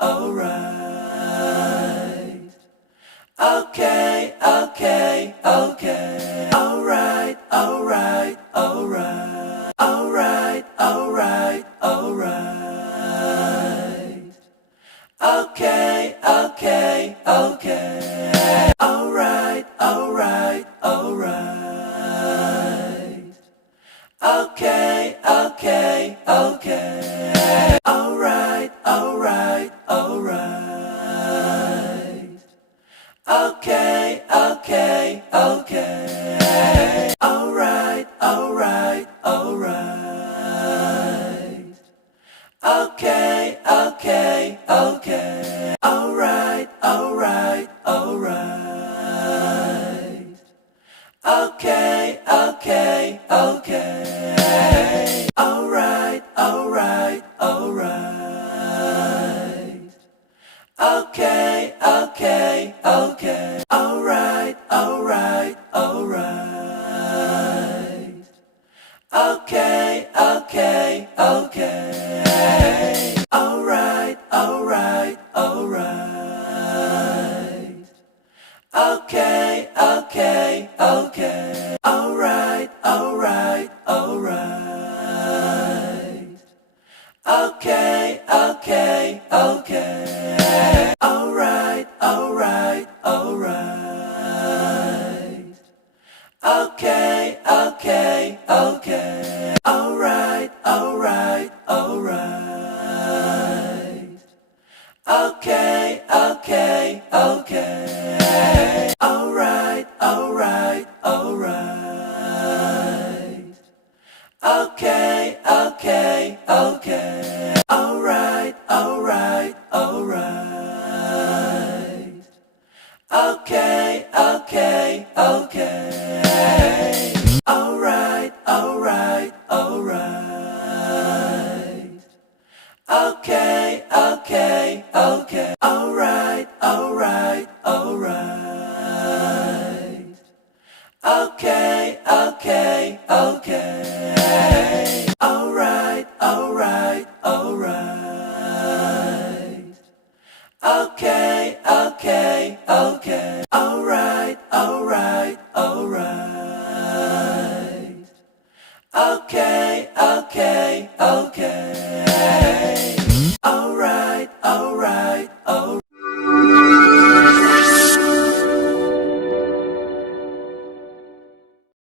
alright. Okay, okay, okay. Alright, alright, alright. Alright, alright, alright. Okay, okay, okay. Alright, alright, alright. Okay, okay, okay. Alright, alright, alright. Okay, okay, okay. Alright, alright, alright. Okay, okay, okay. Alright, alright, alright. Okay, okay, okay. Alright, alright, alright. Okay, okay, okay. Alright, alright, alright. Okay, okay, okay. Alright, alright, alright. Okay, okay, okay. Alright, alright, alright. Okay, okay, okay. Alright, alright, alright. Okay, okay, okay. Alright, alright, alright. Okay, okay, okay. Alright, alright, alright. Okay, okay, okay. Alright, alright, alright. Okay, okay, okay. Alright, alright, alright. Okay, okay, okay. Alright, alright, alright. Okay, okay, okay. Alright, alright, alright. Okay, okay, okay. Alright, alright, alright. Okay.